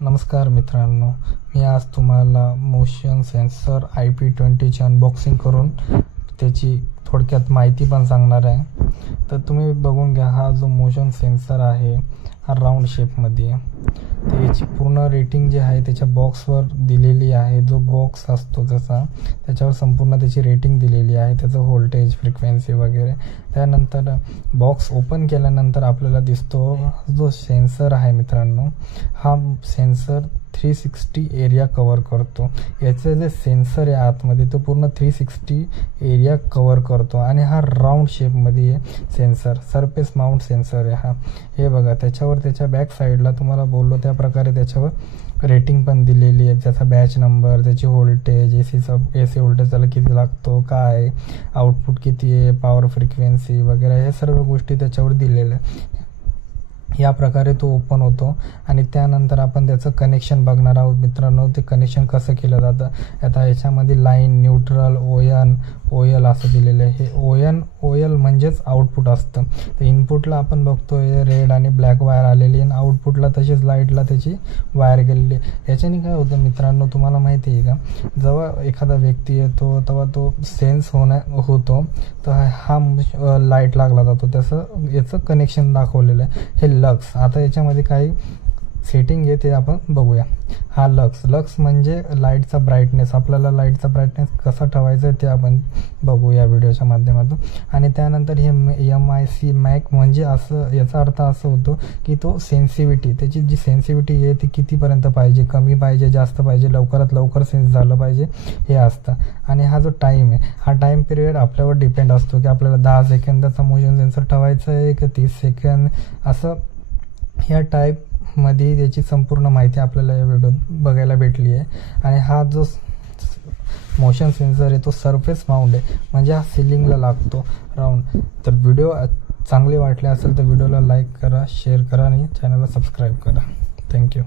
नमस्कार मित्रांनो, मी आज तुम्हाला मोशन सेन्सर IP20ची अनबॉक्सिंग करून त्याची थोडक्यात माहिती पण सांगणार आहे। तर तुम्ही बघून घ्या, हा जो मोशन सेन्सर आहे हा राऊंड शेपमध्ये आहे। तर याची पूर्ण रेटिंग जी आहे त्याच्या बॉक्सवर दिलेली आहे। जो बॉक्स असतो त्याच्यावर संपूर्ण त्याची रेटिंग दिलेली आहे, त्याचं व्होल्टेज, फ्रिक्वेन्सी वगैरे। त्यानंतर बॉक्स ओपन केल्यानंतर आपल्याला दिसतो जो सेन्सर आहे मित्रांनो, हा सेन्सर 360 एरिया कवर करतो। याचं जे सेन्सर आहे आतमध्ये तो पूर्ण 360 एरिया कवर करतो आणि हा राऊंड शेपमध्ये सेन्सर, सरफेस माउंट सेन्सर आहे हा। हे बघा, त्याच्यावर त्याच्या बॅक साईडला तुम्हाला बोललो त्या प्रकारे त्याच्यावर रेटिंग पण दिलेली आहे, त्याचा बॅच नंबर, त्याची व्होल्टेज, AC व्होल्टेज त्याला किती लागतो, काय आउटपुट किती आहे, पॉवर, फ्रिक्वेन्सी वगैरे हे सर्व गोष्टी त्याच्यावर दिलेल्या आहे। या प्रकारे तो ओपन होतो आणि त्यानंतर आपण त्याचं कनेक्शन बघणार आहोत मित्रांनो। ते कनेक्शन कसं केलं जातं। आता याच्यामध्ये लाईन, न्यूट्रल, ON असं दिलेलं आहे। हे OL म्हणजेच आउटपुट असतं। तर इनपुटला आपण बघतोय रेड आणि ब्लॅक वायर आलेली आणि आउटपुटला तशीच लाईटला त्याची वायर गेलेली। याच्याने काय होतं मित्रांनो, तुम्हाला माहिती आहे का, जेव्हा एखादा व्यक्ती येतो तेव्हा तो सेन्स होतो, तर हा लाईट लागला जातो, तसं याचं कनेक्शन दाखवलेलं आहे। हे लक्स, आता याच्यामध्ये काही सेटिंग आहे ते आपण बघूया। हा लक्स म्हणजे लाईटचा ब्राईटनेस, आपल्याला लाईटचा ब्राईटनेस कसा ठेवायचा ते आपण बघू या व्हिडिओच्या माध्यमातून। आणि त्यानंतर हे MIC मॅक म्हणजे असं, याचा अर्थ असं होतो की तो सेन्सिटिव्हिटी, त्याची जी सेन्सिटिव्हिटी आहे ती कितीपर्यंत पाहिजे, कमी पाहिजे, जास्त पाहिजे, लवकरात लवकर सेन्स झालं पाहिजे, हे असतं। आणि हा जो टाईम आहे, हा टाईम पिरियड आपल्यावर डिपेंड असतो की आपल्याला 10 सेकंदाचा मोशन सेन्सर ठेवायचा आहे की 30 सेकंद, असं ह्या टाईपमध्ये त्याची संपूर्ण माहिती आपल्याला या व्हिडिओत बघायला भेटली आहे। आणि हा जो मोशन सेन्सर आहे तो सरफेस माउंट आहे, म्हणजे हा सिलिंगला लागतो राऊंड। तर व्हिडिओ चांगले वाटले असेल तर व्हिडिओला लाईक करा, शेअर करा आणि चॅनलला सबस्क्राईब करा। थँक्यू।